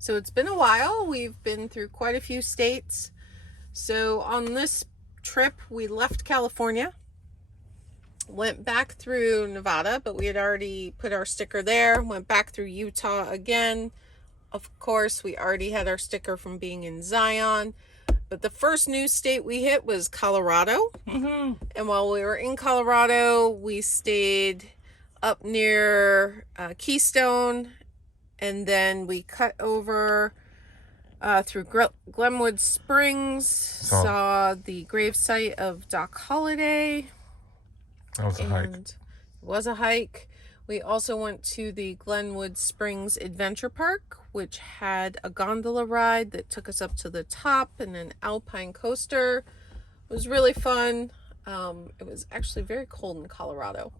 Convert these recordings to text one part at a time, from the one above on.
So it's been a while. We've been through quite a few states. So on this trip, we left California, went back through Nevada, but we had already put our sticker there, went back through Utah again. Of course, we already had our sticker from being in Zion. But the first new state we hit was Colorado. Mm-hmm. And while we were in Colorado, we stayed up near Keystone. And then we cut over through Glenwood Springs, saw the gravesite of Doc Holliday. That was a hike. It was a hike. We also went to the Glenwood Springs Adventure Park, which had a gondola ride that took us up to the top and an alpine coaster. It was really fun. It was actually very cold in Colorado.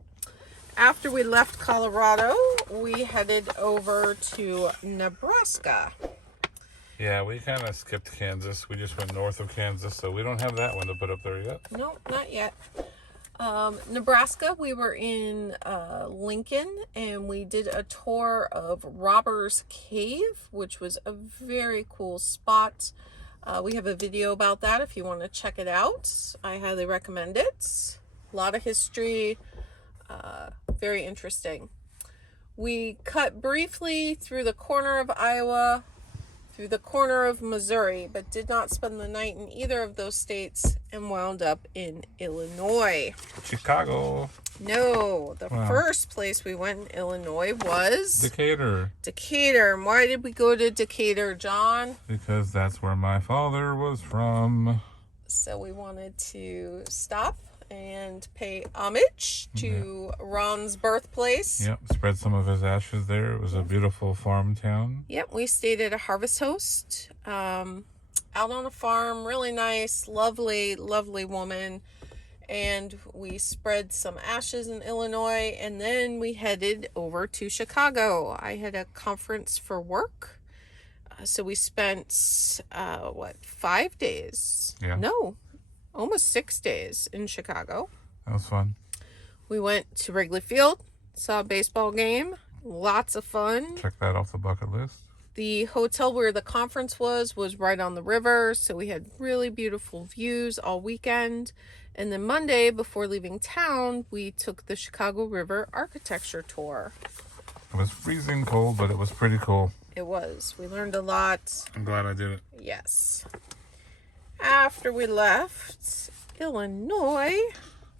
After we left Colorado, we headed over to Nebraska. Yeah, we kind of skipped Kansas. We just went north of Kansas, so we don't have that one to put up there yet. No, not yet. Nebraska, we were in Lincoln, and we did a tour of Robbers Cave, which was a very cool spot. We have a video about that if you want to check it out. I highly recommend it. A lot of history, very interesting. We cut briefly through the corner of Iowa, through the corner of Missouri, but did not spend the night in either of those states and wound up in Illinois. Chicago. No, the first place we went in Illinois was Decatur. Decatur. And why did we go to Decatur, John? Because that's where my father was from. So we wanted to stop and pay homage to Ron's birthplace. Yep, spread some of his ashes there. It was a beautiful farm town. Yep, we stayed at a Harvest Host out on a farm. Really nice, lovely, lovely woman. And we spread some ashes in Illinois, and then we headed over to Chicago. I had a conference for work. So we spent, 5 days? Yeah. No, almost 6 days in Chicago. That was fun. We went to Wrigley Field, saw a baseball game. Lots of fun. Check that off the bucket list. The hotel where the conference was right on the river, so we had really beautiful views all weekend. And then Monday, before leaving town, we took the Chicago River architecture tour. It was freezing cold, but it was pretty cool. It was. We learned a lot. I'm glad I did it. Yes. After we left Illinois,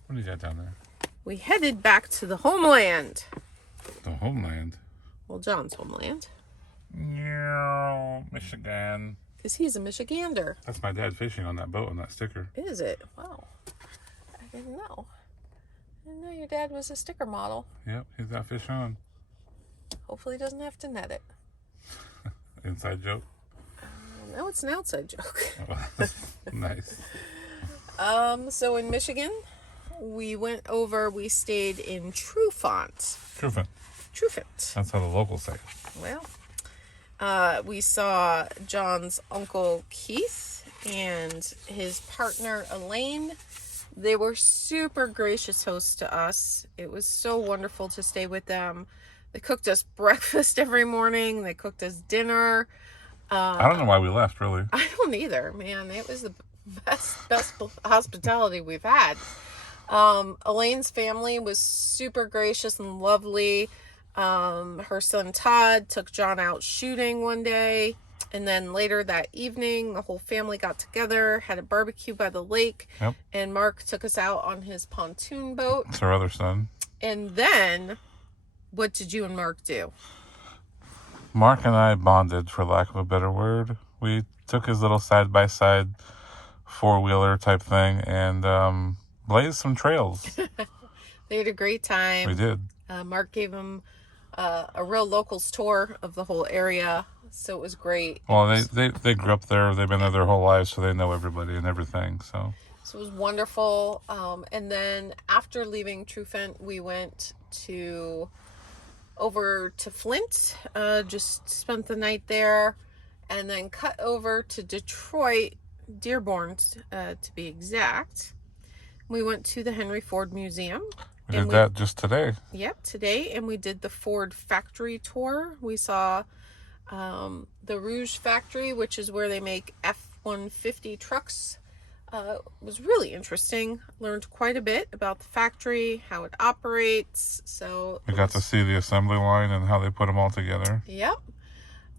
What do you got down there? we headed back to the homeland. The homeland. Well, John's homeland. Yeah, Michigan. Because he's a Michigander. That's my dad fishing on that boat on that sticker. Is it? Wow. I didn't know. I didn't know your dad was a sticker model. Yep, he's got fish on. Hopefully he doesn't have to net it. Inside joke. No, it's an outside joke. Nice. So in Michigan, we stayed in Trufant. Trufant. That's how the locals say it. Well, we saw John's uncle Keith and his partner Elaine. They were super gracious hosts to us. It was so wonderful to stay with them. They cooked us breakfast every morning. They cooked us dinner. I don't know why we left, really. I don't either, man. It was the best hospitality we've had. Elaine's family was super gracious and lovely. Her son Todd took John out shooting one day, and then later that evening the whole family got together, had a barbecue by the lake. Yep. And Mark took us out on his pontoon boat. It's our other son. And then what did you and Mark do? Mark and I bonded, for lack of a better word. We took his little side-by-side four-wheeler type thing and blazed some trails. They had a great time. We did. Mark gave him a real locals tour of the whole area, so it was great. Well, they grew up there. They've been there their whole lives, so they know everybody and everything. So it was wonderful. And then after leaving Trufant, we went over to Flint, just spent the night there, and then cut over to Detroit, Dearborn to be exact. We went to the Henry Ford Museum. We did that just today. Yep, today. And we did the Ford factory tour. We saw The Rouge factory, which is where they make F-150 trucks, was really interesting. Learned quite a bit about the factory, how it operates. So we got to see the assembly line and how they put them all together. Yep.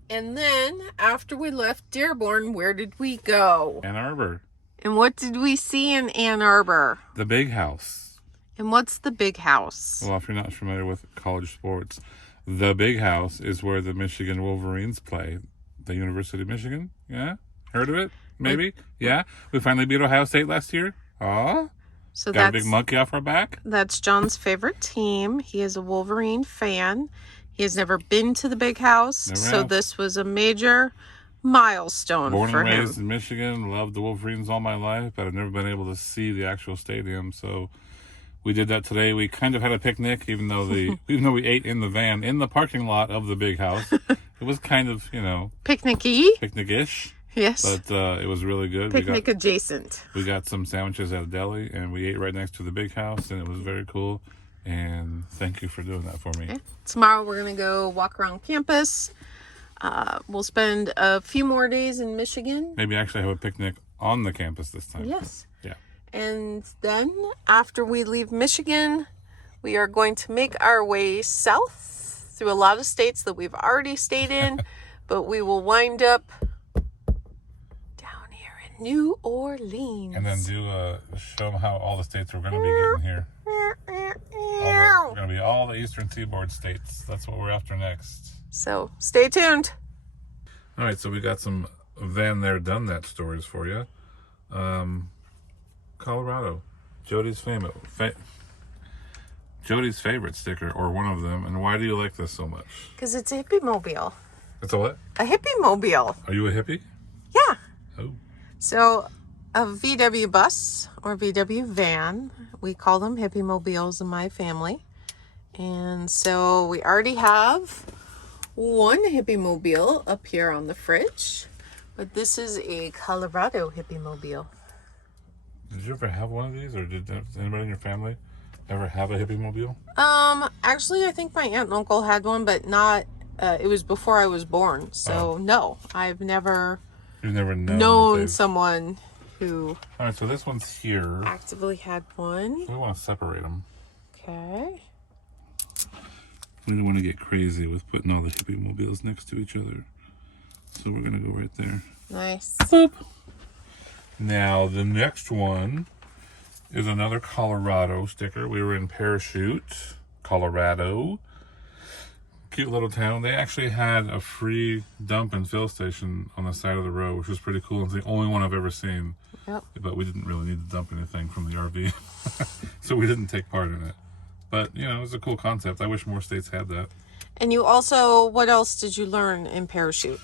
And then after we left Dearborn, where did we go? Ann Arbor. And what did we see in Ann Arbor? The big house. And what's the big house? Well, if you're not familiar with college sports, the big house is where the Michigan Wolverines play. The University of Michigan. Yeah? Heard of it? Maybe? Yeah? We finally beat Ohio State last year. Aw. So got a big monkey off our back. That's John's favorite team. He is a Wolverine fan. He has never been to the big house. So this was a major milestone for him. Born and raised in Michigan. Loved the Wolverines all my life, but I've never been able to see the actual stadium. So we did that today. We kind of had a picnic, even though we ate in the van in the parking lot of the big house. It was kind of, picnic-ish. Yes. But it was really good. Picnic adjacent. We got some sandwiches at a deli, and we ate right next to the big house, and it was very cool. And thank you for doing that for me. Okay. Tomorrow we're going to go walk around campus. We'll spend a few more days in Michigan. Maybe actually have a picnic on the campus this time. Yes. Yeah. And then after we leave Michigan, we are going to make our way south through a lot of states that we've already stayed in, but we will wind up down here in New Orleans. And then show them how all the states we're going to be getting here. We're going to be all the Eastern Seaboard states. That's what we're after next. So stay tuned. All right, so we got some Van There Done That stories for you. Colorado, Jody's favorite sticker, or one of them. And why do you like this so much? Because it's a hippie mobile. It's a what? A hippie mobile. Are you a hippie? Yeah. Oh. So a VW bus or VW van, we call them hippie mobiles in my family. And so we already have one hippie mobile up here on the fridge, but this is a Colorado hippie mobile. Did you ever have one of these, or did anybody in your family ever have a hippie mobile? Actually, I think my aunt and uncle had one, but not. It was before I was born, so no, I've never. You've never known someone who. All right, so this one's here. Actively had one. We want to separate them. Okay. We don't want to get crazy with putting all the hippie mobiles next to each other, so we're gonna go right there. Nice. Boop. Now, the next one is another Colorado sticker. We were in Parachute, Colorado. Cute little town. They actually had a free dump and fill station on the side of the road, which was pretty cool. It's the only one I've ever seen. Yep. But we didn't really need to dump anything from the RV, so we didn't take part in it. But, it was a cool concept. I wish more states had that. And you also, what else did you learn in Parachute?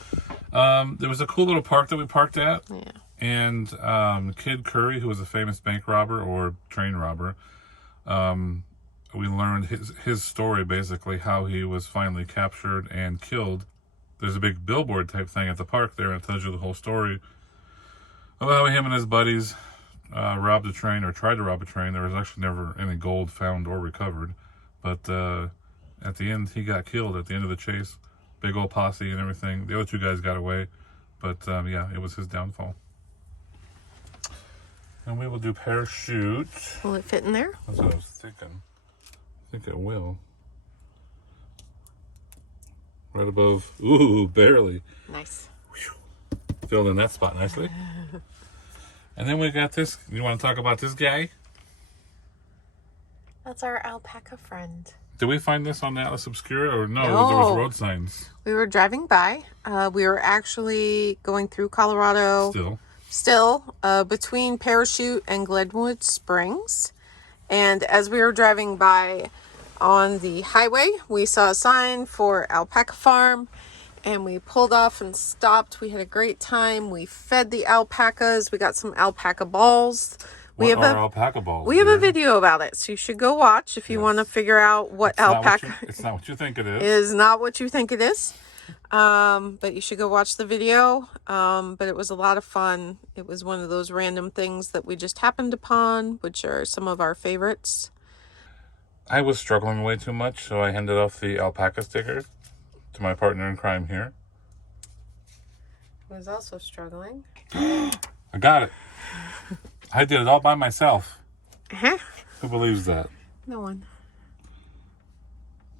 There was a cool little park that we parked at. Yeah. And Kid Curry, who was a famous bank robber or train robber, we learned his story, basically, how he was finally captured and killed. There's a big billboard type thing at the park there, and it tells you the whole story of how him and his buddies robbed a train, or tried to rob a train. There was actually never any gold found or recovered. But at the end, he got killed at the end of the chase. Big old posse and everything. The other two guys got away. But, yeah, it was his downfall. And we will do Parachute. Will it fit in there? That's what I was thinking. I think it will. Right above. Ooh, barely. Nice. Filled in that spot nicely. And then we got this. You want to talk about this guy? That's our alpaca friend. Did we find this on Atlas Obscura, or no? There was road signs. We were driving by. We were actually going through Colorado. Still, between Parachute and Glenwood Springs. And as we were driving by on the highway, we saw a sign for Alpaca Farm, and we pulled off and stopped. We had a great time. We fed the alpacas. We got some alpaca balls. What are alpaca balls? We have a video about it, so you should go watch if you want to figure out what alpaca. It's not what you think it is. It is not what you think it is. But you should go watch the video. But it was a lot of fun. It was one of those random things that we just happened upon, which are some of our favorites. I was struggling way too much, so I handed off the alpaca sticker to my partner in crime here. was also struggling. I got it. I did it all by myself. Uh-huh. Who believes that? No one.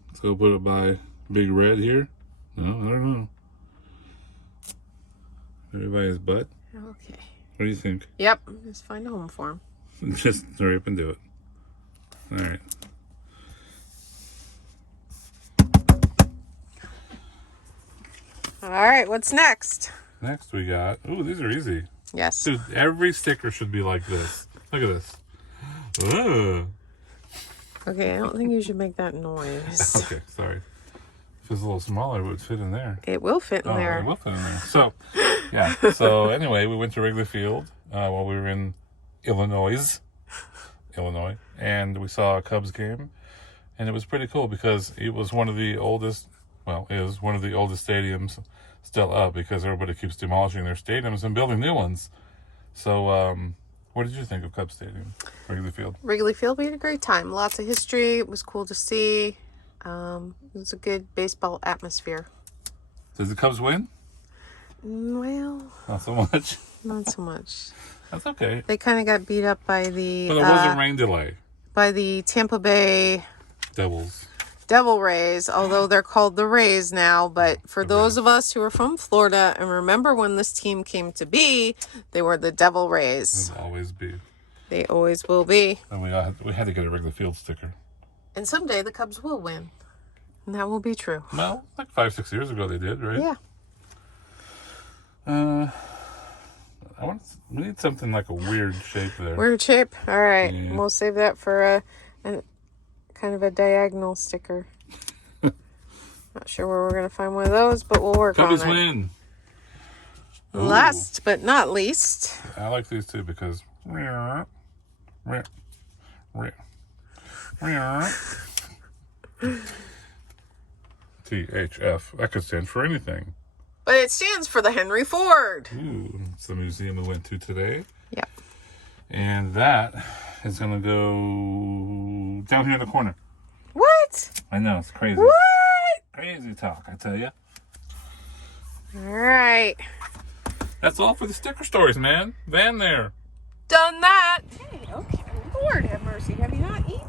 Let's go put it by Big Red here. No, I don't know. Everybody's butt. Okay. What do you think? Yep. Just find a home for him. Just hurry up and do it. All right. All right. What's next? Next we got... Ooh, these are easy. Yes. Dude, every sticker should be like this. Look at this. Ugh. Okay, I don't think you should make that noise. Okay, sorry. If it's a little smaller, it would fit in there. It will fit in there. It will fit in there. So, yeah. So, anyway, we went to Wrigley Field while we were in Illinois. And we saw a Cubs game. And it was pretty cool because it was one of the oldest, is one of the oldest stadiums still up because everybody keeps demolishing their stadiums and building new ones. So, what did you think of Cubs Stadium, Wrigley Field? Wrigley Field, we had a great time. Lots of history. It was cool to see. It was a good baseball atmosphere. Does the Cubs win? Well, Not so much. not so much. That's okay. They kind of got beat up by the But there was a rain delay. by the Tampa Bay Devils. Devil Rays, although they're called the Rays now. But for those of us who are from Florida and remember when this team came to be, they were the Devil Rays. Will always be. They always will be. And we had to get a Wrigley Field sticker. And someday the Cubs will win. And that will be true. Well, like 5-6 years ago they did, right? Yeah. We need something like a weird shape there. Weird shape. All right. Yeah. We'll save that for a kind of a diagonal sticker. Not sure where we're going to find one of those, but we'll work Cubbies on it. win. Ooh. Last but not least. I like these too because THF. That could stand for anything. But it stands for the Henry Ford. Ooh, it's the museum we went to today. Yep. And that is going to go down here in the corner. What? I know, it's crazy. What? Crazy talk, I tell you. All right. That's all for the sticker stories, man. Van there. Done that. Hey, okay. Lord have mercy. Have you not eaten?